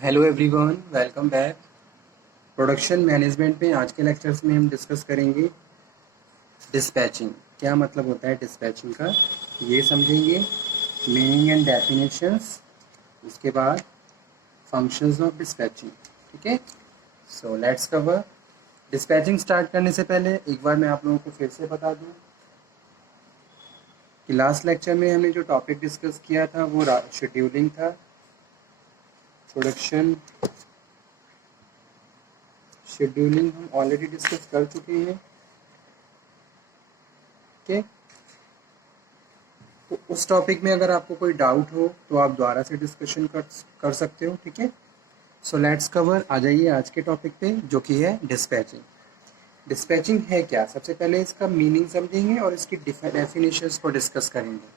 Hello everyone, welcome back. Production management में आज के लेक्चर्स में हम डिस्कस करेंगे डिस्पैचिंग। क्या मतलब होता है डिस्पैचिंग का, ये समझेंगे। मीनिंग एंड डेफिनेशंस, उसके बाद फंक्शंस ऑफ डिस्पैचिंग। ठीक है, so let's cover. Dispatching start करने से पहले एक बार मैं आप लोगों को फिर से बता दूं कि लास्ट लेक्चर में हमने जो टॉपिक डिस्कस किया था वो शेड्यूलिंग था। प्रोडक्शन शेड्यूलिंग हम ऑलरेडी डिस्कस कर चुके हैं। ठीक है, तो उस टॉपिक में अगर आपको कोई डाउट हो तो आप दोबारा से डिस्कशन कर सकते हो। ठीक है, सो लेट्स कवर। आ जाइए आज के टॉपिक पे जो कि है डिस्पैचिंग। डिस्पैचिंग है क्या, सबसे पहले इसका मीनिंग समझेंगे और इसकी डेफिनेशंस को डिस्कस करेंगे।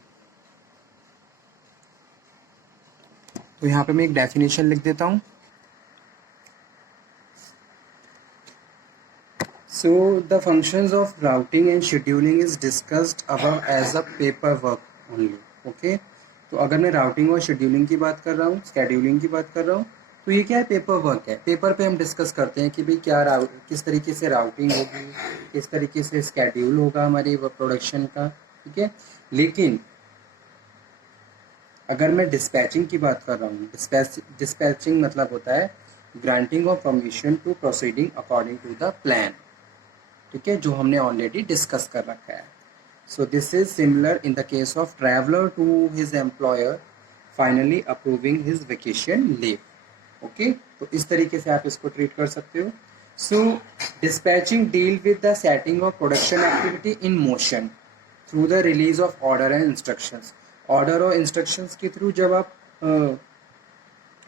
तो यहाँ पे मैं एक डेफिनेशन लिख देता हूँ। So the functions of routing and scheduling is discussed above as a paper work only. Okay, तो अगर मैं राउटिंग और शेड्यूलिंग की बात कर रहा हूँ, स्केड्यूलिंग की बात कर रहा हूँ, तो ये क्या है, पेपर वर्क है। पेपर पे हम डिस्कस करते हैं कि भाई क्या किस तरीके से राउटिंग होगी, किस तरीके से स्केड्यूल होगा हमारी प्रोडक्शन का। ठीक है, लेकिन अगर मैं डिस्पैचिंग की बात कर रहा हूँ, डिस्पैचिंग मतलब होता है granting of permission to proceeding according to the plan. ठीक है, जो हमने ऑलरेडी डिस्कस कर रखा है। So this is similar in the case of traveller to his employer finally approving his vacation leave. Okay, तो इस तरीके से आप इसको ट्रीट कर सकते हो। So dispatching deal with the setting of production activity in motion through the release of order and instructions. Order और इंस्ट्रक्शंस के थ्रू जब आप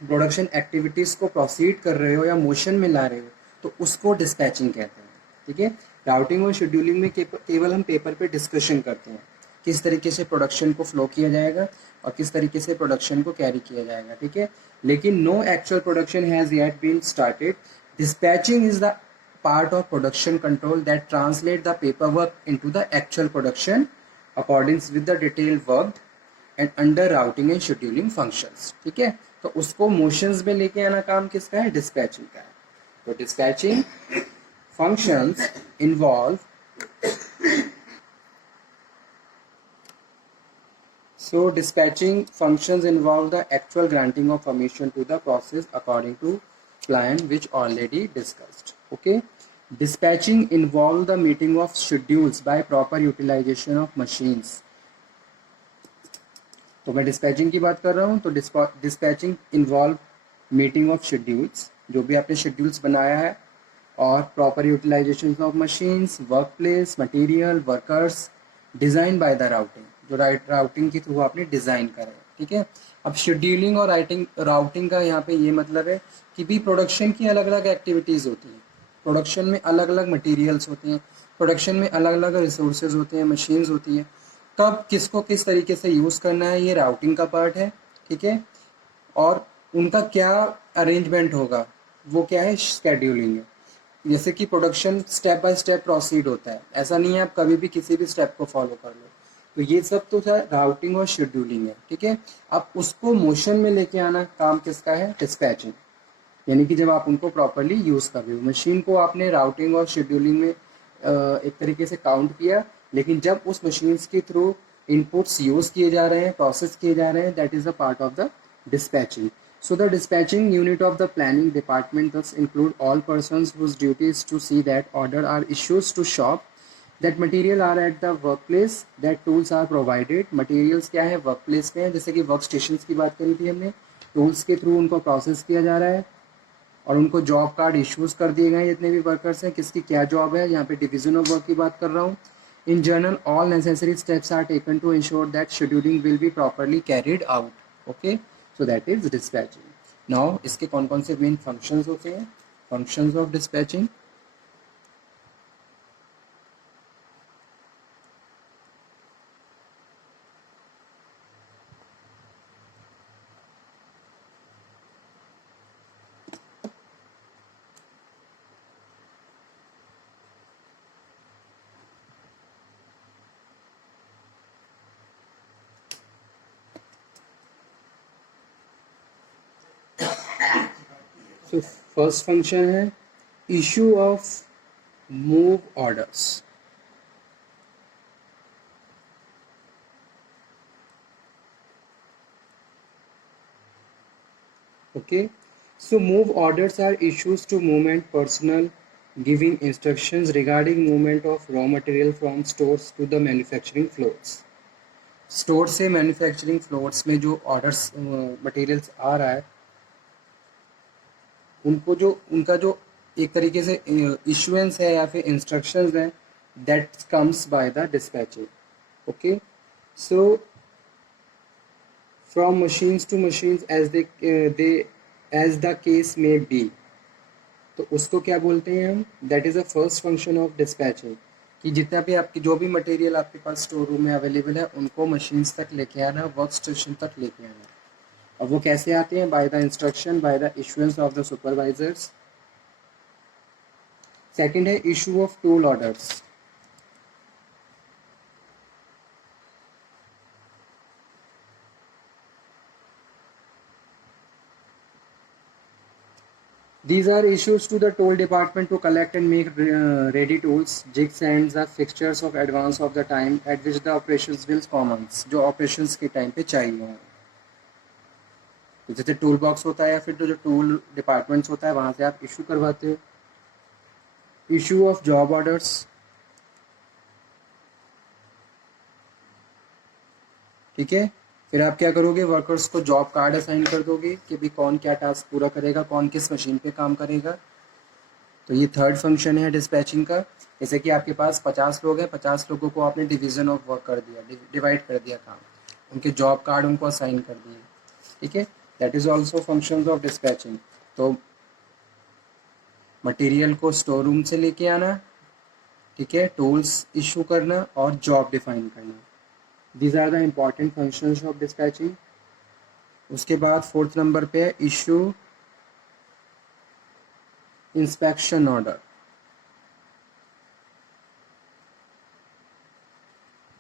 प्रोडक्शन एक्टिविटीज़ को प्रोसीड कर रहे हो या मोशन में ला रहे हो तो उसको डिस्पैचिंग कहते हैं। ठीक है, राउटिंग और शेड्यूलिंग में केवल हम पेपर पे डिस्कशन करते हैं किस तरीके से प्रोडक्शन को फ्लो किया जाएगा और किस तरीके से प्रोडक्शन को कैरी किया जाएगा। ठीक है, लेकिन no actual production has yet been started. Dispatching is the part of production control that translate the paperwork into the actual production according with the detailed worked and under routing and scheduling functions. ठीक है, तो उसको motions में लेके आना काम किसका है, डिस्पैचिंग का है। तो dispatching functions involve dispatching functions involve the actual granting of permission to the process according to plan which already discussed. Okay, dispatching involve the meeting of schedules by proper utilization of machines. तो मैं dispatching की बात कर रहा हूँ, तो dispatching involve meeting of schedules, जो भी आपने शेड्यूल्स बनाया है, और proper utilisation of machines, work place, material, workers, design by the routing, जो राउटिंग के थ्रू आपने डिज़ाइन करा है। ठीक है, अब शेड्यूलिंग और राउटिंग का यहाँ पे ये मतलब है कि भी प्रोडक्शन की अलग अलग एक्टिविटीज़ होती हैं, प्रोडक्शन में अलग अलग मटीरियल्स होते हैं, प्रोडक्शन में अलग अलग रिसोर्सेज होते हैं, मशीन्स होती हैं, कब किसको किस तरीके से यूज़ करना है, ये राउटिंग का पार्ट है। ठीक है, और उनका क्या अरेंजमेंट होगा वो क्या है, स्केड्यूलिंग है। जैसे कि production step by step proceed होता है, ऐसा नहीं है आप कभी भी किसी भी स्टेप को फॉलो कर लो। तो ये सब तो था राउटिंग और शेड्यूलिंग है। ठीक है, अब उसको मोशन में लेके आना काम किसका है, डिस्पैचिंग। यानी कि जब आप उनको प्रॉपरली यूज़ कर रहे हो, मशीन को आपने राउटिंग और शेड्यूलिंग में एक तरीके से काउंट किया, लेकिन जब उस मशीन्स के थ्रू इनपुट्स यूज़ किए जा रहे हैं, प्रोसेस किए जा रहे हैं, that is a part of the dispatching. So the dispatching unit of the planning department thus include all persons whose duty is to see that order are issued to shop, that material are at the workplace, that tools are provided. Materials क्या है, workplace पे है, जैसे कि work station की बात करी थी हमने, टूल्स के थ्रू उनको प्रोसेस किया जा रहा है और उनको जॉब कार्ड इश्यूज कर दिए गए। जितने भी वर्कर्स हैं, किसकी क्या जॉब है, यहाँ पे डिवीजन ऑफ वर्क की बात कर रहा हूँ। In general all necessary steps are taken to ensure that scheduling will be properly carried out. Okay, so that is dispatching. Now इसके कौन कौन से मेन फंक्शंस होते हैं, फंक्शंस ऑफ डिस्पैचिंग। तो फर्स्ट फंक्शन है issue of move orders. Okay, so move orders are issues to movement personnel giving instructions regarding movement of raw material from stores to the manufacturing floors. Store से manufacturing floors में जो orders materials आ रहा है उनको जो उनका जो एक तरीके से इशुएंस है या फिर इंस्ट्रक्शंस हैं that comes by the dispatching. Okay, so from machines to machines as the case may be. तो उसको क्या बोलते हैं हम? That is a first function of dispatching. कि जितना भी आपकी जो भी मटेरियल आपके पास स्टोर रूम में अवेलेबल है उनको मशीन्स तक लेके आना, वर्क स्टेशन तक लेके आना. अब वो कैसे आते हैं? By the instruction, by the issuance of the supervisors. Second है issue of tool orders. These are issues to the tool department to collect and make ready tools, jigs and the fixtures of advance of the time at which the operations will commence. जो operations के time पे चाहिए हों. तो जैसे tool box होता है या फिर तो जो टूल डिपार्टमेंट्स होता है वहाँ से आप इशू करवाते हो. Issue of job orders. ठीक है, फिर आप क्या करोगे? वर्कर्स को जॉब कार्ड असाइन कर दोगे कि भी कौन क्या टास्क पूरा करेगा, कौन किस मशीन पे काम करेगा. तो ये थर्ड फंक्शन है डिस्पैचिंग का. जैसे कि आपके पास 50 लोग हैं, 50 लोगों को आपने डिवीज़न ऑफ वर्क कर दिया, डिवाइड कर दिया काम, उनके जॉब कार्ड उनको असाइन कर दिए. ठीक है, that is also functions of dispatching. तो मटेरियल को स्टोर रूम से लेके आना, ठीक है, टूल्स इशू करना और जॉब डिफाइन करना. These are the important functions of dispatching. उसके बाद फोर्थ नंबर पे है इशू इंस्पेक्शन ऑर्डर.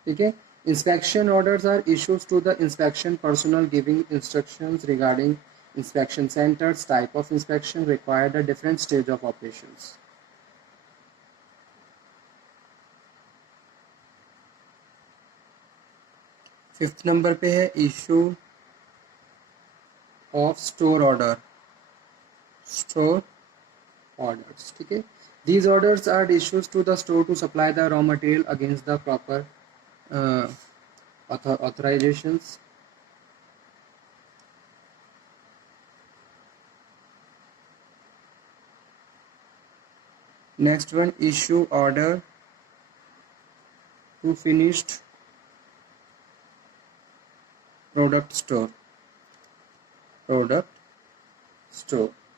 ठीक है, inspection orders are issued to the inspection personnel giving instructions regarding inspection centers, type of inspection required at different stage of operations. Fifth number पे है issue of store order. Store orders. ठीक है, these orders are issued to the store to supply the raw material against the proper authorizations. Next one, issue order to finished product store.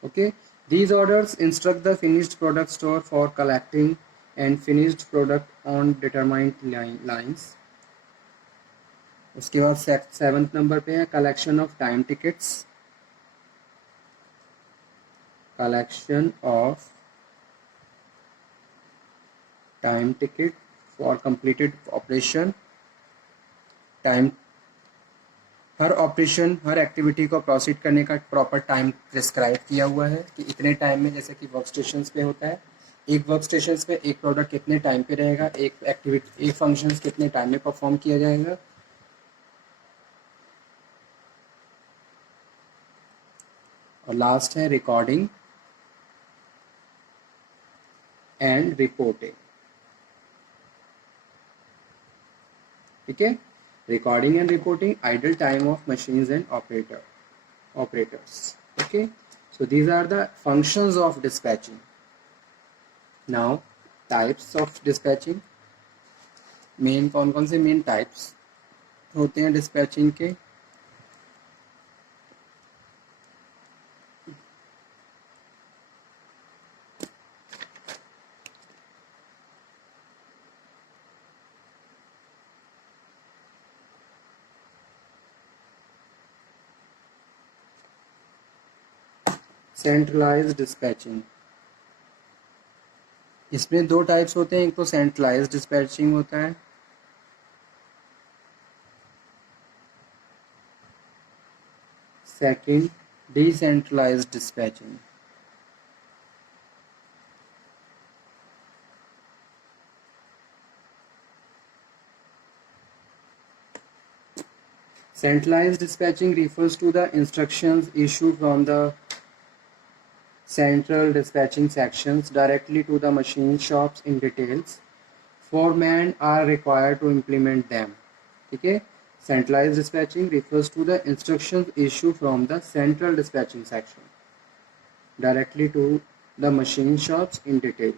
Okay, these orders instruct the finished product store for collecting and finished product on determined lines. उसके बाद seventh number पे है collection of time tickets. Collection of time ticket for completed operation. Time, her operation, her activity को proceed करने का proper time prescribe किया हुआ है कि इतने टाइम में, जैसे कि वर्क स्टेशन पे होता है, एक वर्क स्टेशन पे एक प्रोडक्ट कितने टाइम पे रहेगा, एक एक्टिविटी, एक फंक्शन कितने टाइम में परफॉर्म किया जाएगा. और लास्ट है रिकॉर्डिंग एंड रिपोर्टिंग. ठीक है, recording and reporting idle time of machines and operators. Okay, so these are the functions of dispatching. Now types of dispatching. Main कौन कौन से मेन टाइप्स होते हैं डिस्पैचिंग के? Centralised dispatching. इसमें दो टाइप्स होते हैं. एक तो सेंट्रलाइज्ड डिस्पैचिंग होता है, second decentralised dispatching. Centralized dispatching refers to the instructions issued from the central dispatching sections directly to the machine shops in details. Foremen are required to implement them. ठीक है. Centralized dispatching refers to the instructions issued from the central dispatching section directly to the machine shops in detail.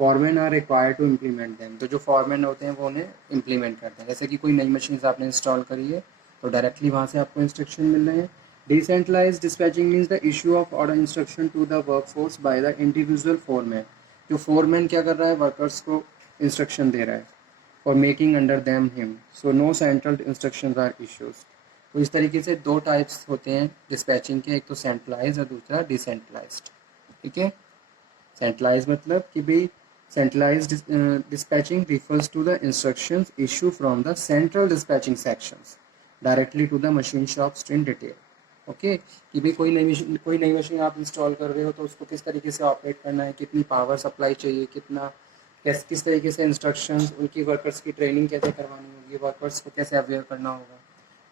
Foremen are required to implement them. तो जो foremen होते हैं वो उन्हें implement करते हैं. जैसे कि कोई नई मशीन आपने इंस्टॉल करी है तो डायरेक्टली वहाँ से आपको इंस्ट्रक्शन मिल रहे हैं. Decentralized dispatching means the issue of order instruction to the workforce by the individual foreman. जो foreman क्या कर रहा है, वर्कर्स को इंस्ट्रक्शन दे रहा है और making under them him. So no central instructions are issues. तो इस तरीके से दो टाइप्स होते हैं डिस्पैचिंग के, एक तो सेंट्रलाइज और दूसरा डिसेंट्रलाइज्ड. ठीक है. सेंट्रलाइज मतलब कि भाई centralized dispatching refers to the instructions issued from the central dispatching sections directly to the machine shops in detail. Okay कि भाई कोई नई मशीन आप इंस्टॉल कर रहे हो तो उसको किस तरीके से ऑपरेट करना है, कितनी पावर सप्लाई चाहिए, किस तरीके से इंस्ट्रक्शंस, उनकी वर्कर्स की ट्रेनिंग कैसे करवानी होगी, वर्कर्स को कैसे अवेयर करना होगा.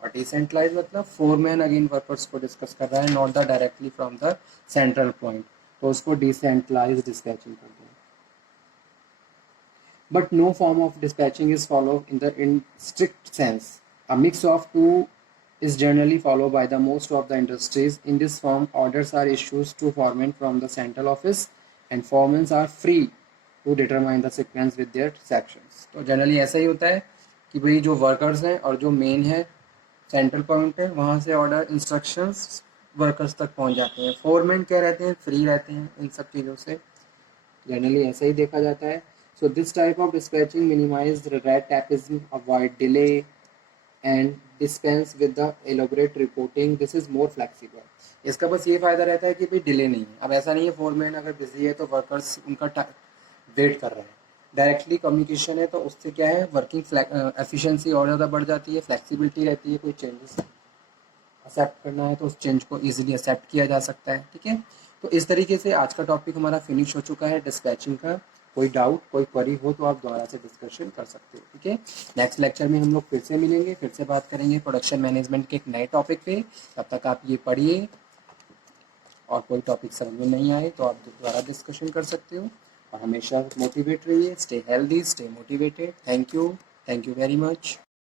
और डिसेंट्रलाइज मतलब फोरमैन अगेन वर्कर्स को डिस्कस कर रहा है, not the directly from the central point, तो उसको डिसेंट्रलाइज डिस्पैचिंग कर दें. But no form of dispatching is followed in strict sense. A mix of two is generally followed by the most of the industries. In this form, orders are issued to foremen from the central office, and foremen are free to determine the sequence with their sections. तो generally ऐसा ही होता है कि भाई जो workers हैं और जो मेन है सेंट्रल पॉइंट है वहाँ से ऑर्डर इंस्ट्रक्शंस वर्कर्स तक पहुँच जाते हैं. फोरमैन क्या रहते हैं, फ्री रहते हैं इन सब चीज़ों से. जनरली ऐसा ही देखा जाता है. So this type of dispatching minimizes red tapeism, avoid delay, and dispense with the elaborate reporting. This is more flexible. इसका बस ये फ़ायदा रहता है कि भाई डिले नहीं है. अब ऐसा नहीं है फोरमैन अगर बिजी है तो वर्कर्स उनका वेट कर रहे हैं. डायरेक्टली कम्युनिकेशन है तो उससे क्या है, वर्किंग एफिशिएंसी और ज़्यादा बढ़ जाती है, फ्लेक्सिबिलिटी रहती है. कोई चेंजेस एक्सेप्ट करना है तो उस चेंज को ईजिली एक्सेप्ट किया जा सकता है. ठीक है. तो इस तरीके से आज का टॉपिक हमारा फिनिश हो चुका है डिस्पैचिंग का. कोई डाउट, कोई क्वेरी हो तो आप दोबारा से डिस्कशन कर सकते हो. ठीक है. नेक्स्ट लेक्चर में हम लोग फिर से मिलेंगे, फिर से बात करेंगे प्रोडक्शन मैनेजमेंट के एक नए टॉपिक पे. तब तक आप ये पढ़िए और कोई टॉपिक समझ में नहीं आए तो आप दोबारा डिस्कशन कर सकते हो. और हमेशा मोटिवेट रहिए. Stay healthy, stay motivated. Thank you very much.